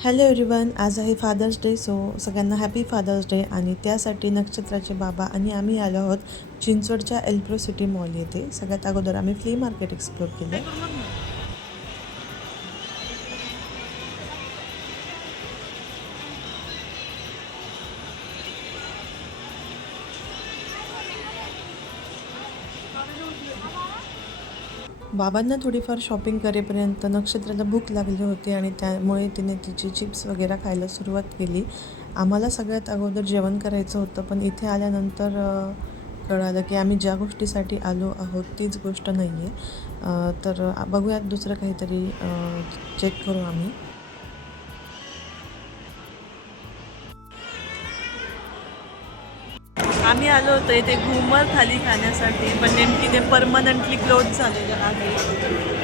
Hello everyone आज आहे fathers day so सगळ्यांना हॅपी फादर्स डे आणि त्यासाठी नक्षत्राचे बाबा आणि आम्ही आलो आहोत चिंचवडच्या एल्प्रो सिटी मॉल येथे. सगळ्यात अगोदर आम्ही फ्ली मार्केट एक्सप्लोर केलं. बाबांना थोडीफार शॉपिंग करेपर्यंत नक्षत्राला भूक लागली होती आणि त्यामुळे तिने तिची चिप्स वगैरे खायला सुरुवात केली. आम्हाला सगळ्यात अगोदर जेवण करायचं होतं पण इथे आल्यानंतर कळालं की आम्ही ज्या गोष्टीसाठी आलो आहोत तीच गोष्ट नाही आहे तर बघूयात दुसरं काहीतरी चेक करू आम्ही. आम्ही आलो होतो इथे घुमर थाली खाण्यासाठी पण नेमकी ते परमनंटली क्लोज झालेलं आहे.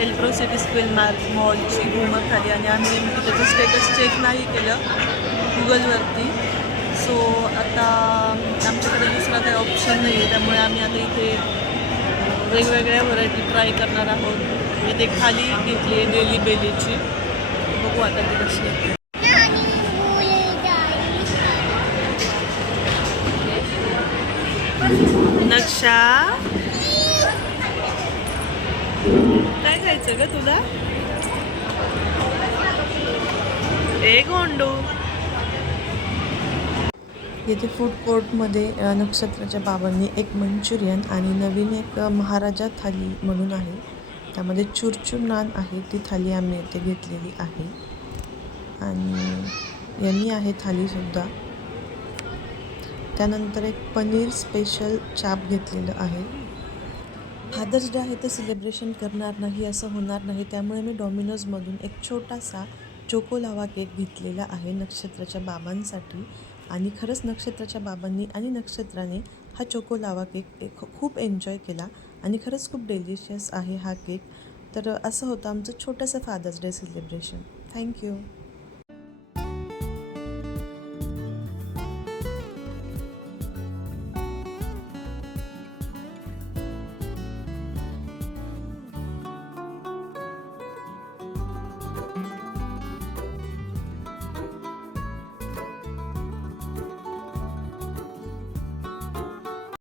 एल्प्रो सिटी स्क्वेल मार्क मॉलची घुमर थाली आणि आम्ही नेमकी त्याचं स्टेटस चेक नाही केलं गुगलवरती सो आता आमच्याकडे दुसरा काही ऑप्शन नाही आहे त्यामुळे आम्ही आता इथे वेगवेगळ्या व्हरायटी ट्राय करणार आहोत. इथे खाली घेतली आहे डेली बेलीची. बघू आता ती कशी आहे नक्षा. काय खायचं ग तुला? ए गोंडू. येथे फूड कोर्टमध्ये नक्षत्राच्या बाबांनी एक मंचुरियन आणि नवीन एक महाराजा थाली म्हणून आहे. त्यामध्ये चुरचूर नान आहे ती थाली आम्ही येथे घेतलेली आहे. आणि यांनी आहे थालीसुद्धा. त्यानंतर एक पनीर स्पेशल चाप घेतलेलं आहे. फादर्स डे आहे तर सेलिब्रेशन करणार नाही असं होणार नाही. त्यामुळे मी डॉमिनोजमधून एक छोटासा चोको लावा केक घेतलेला आहे नक्षत्राच्या बाबांसाठी. आणि खरंच नक्षत्राच्या बाबांनी आणि नक्षत्राने हा चोको लावा केक एक खूप एन्जॉय केला. आणि खरंच खूप डेलिशियस आहे हा केक तर असं होतं आमचं छोटंसं फादर्स डे सेलिब्रेशन थँक्यू